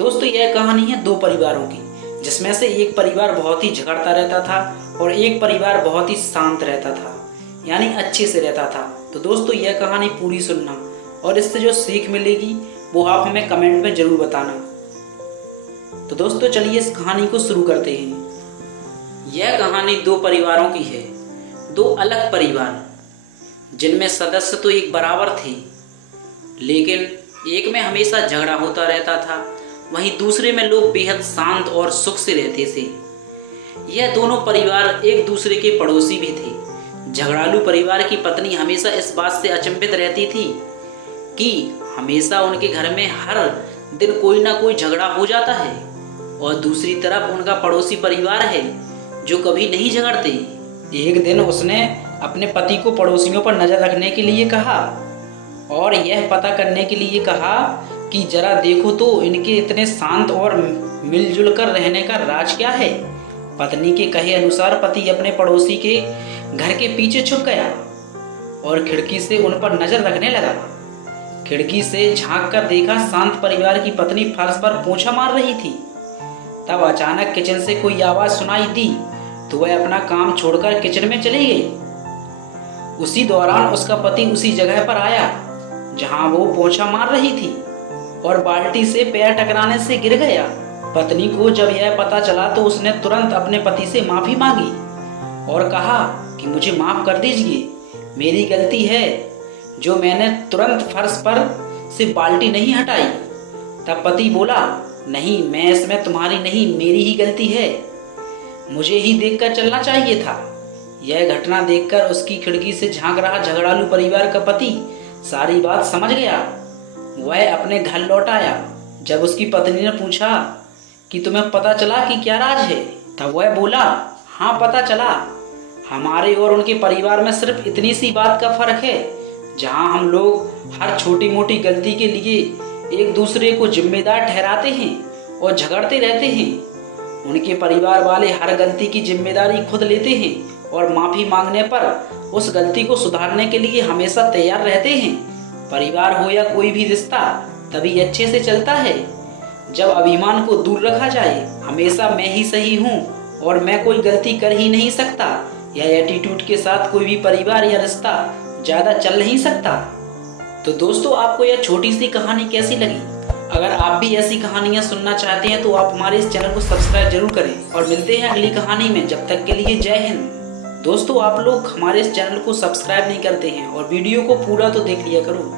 दोस्तों यह कहानी है दो परिवारों की, जिसमें से एक परिवार बहुत ही झगड़ता रहता था और एक परिवार बहुत ही शांत रहता था, यानी अच्छे से रहता था। तो दोस्तों यह कहानी पूरी सुनना और इससे जो सीख मिलेगी वो आप हमें कमेंट में ज़रूर बताना। तो दोस्तों चलिए इस कहानी को शुरू करते हैं। यह कहानी दो परिवारों की है, दो अलग परिवार जिनमें सदस्य तो एक बराबर थे, लेकिन एक में हमेशा झगड़ा होता रहता था, वहीं दूसरे में लोग बेहद शांत और सुख से रहते थे। यह दोनों परिवार एक दूसरे के पड़ोसी भी थे। झगड़ालू परिवार की पत्नी हमेशा इस बात से अचंभित रहती थी कि हमेशा उनके घर में हर दिन कोई ना कोई झगड़ा हो जाता है, और दूसरी तरफ उनका पड़ोसी परिवार है जो कभी नहीं झगड़ते। एक दिन उसने अपने पति को पड़ोसियों पर नजर रखने के लिए कहा और यह पता करने के लिए कहा कि जरा देखो तो इनके इतने शांत और मिलजुल कर रहने का राज क्या है। पत्नी के कहे अनुसार पति अपने पड़ोसी के घर के पीछे छुप गया और खिड़की से उन पर नजर रखने लगा। खिड़की से झांक कर देखा, शांत परिवार की पत्नी फर्श पर पोंछा मार रही थी। तब अचानक किचन से कोई आवाज सुनाई दी तो वह अपना काम छोड़कर किचन में चली गई। उसी दौरान उसका पति उसी जगह पर आया जहां वो पोंछा मार रही थी और बाल्टी से पैर टकराने से गिर गया। पत्नी को जब यह पता चला तो उसने तुरंत अपने पति से माफी मांगी और कहा कि मुझे माफ कर दीजिए, मेरी गलती है जो मैंने तुरंत फर्श पर से बाल्टी नहीं हटाई। तब पति बोला, नहीं, मैं इसमें तुम्हारी नहीं, मेरी ही गलती है, मुझे ही देखकर चलना चाहिए था। यह घटना देखकर उसकी खिड़की से झांक रहा झगड़ालू परिवार का पति सारी बात समझ गया। वह अपने घर लौट आया। जब उसकी पत्नी ने पूछा कि तुम्हें पता चला कि क्या राज है, तब वह बोला, हाँ पता चला। हमारे और उनके परिवार में सिर्फ इतनी सी बात का फर्क है, जहाँ हम लोग हर छोटी मोटी गलती के लिए एक दूसरे को जिम्मेदार ठहराते हैं और झगड़ते रहते हैं। उनके परिवार वाले हर गलती की जिम्मेदारी खुद लेते हैं और माफी मांगने पर उस गलती को सुधारने के लिए हमेशा तैयार रहते हैं। परिवार हो या कोई भी रिश्ता तभी अच्छे से चलता है जब अभिमान को दूर रखा जाए। हमेशा मैं ही सही हूँ और मैं कोई गलती कर ही नहीं सकता, यह एटीट्यूड के साथ कोई भी परिवार या रिश्ता ज़्यादा चल नहीं सकता। तो दोस्तों आपको यह छोटी सी कहानी कैसी लगी? अगर आप भी ऐसी कहानियाँ सुनना चाहते हैं तो आप हमारे इस चैनल को सब्सक्राइब जरूर करें और मिलते हैं अगली कहानी में। जब तक के लिए जय हिंद। दोस्तों आप लोग हमारे इस चैनल को सब्सक्राइब नहीं करते हैं और वीडियो को पूरा तो देख लिया करो।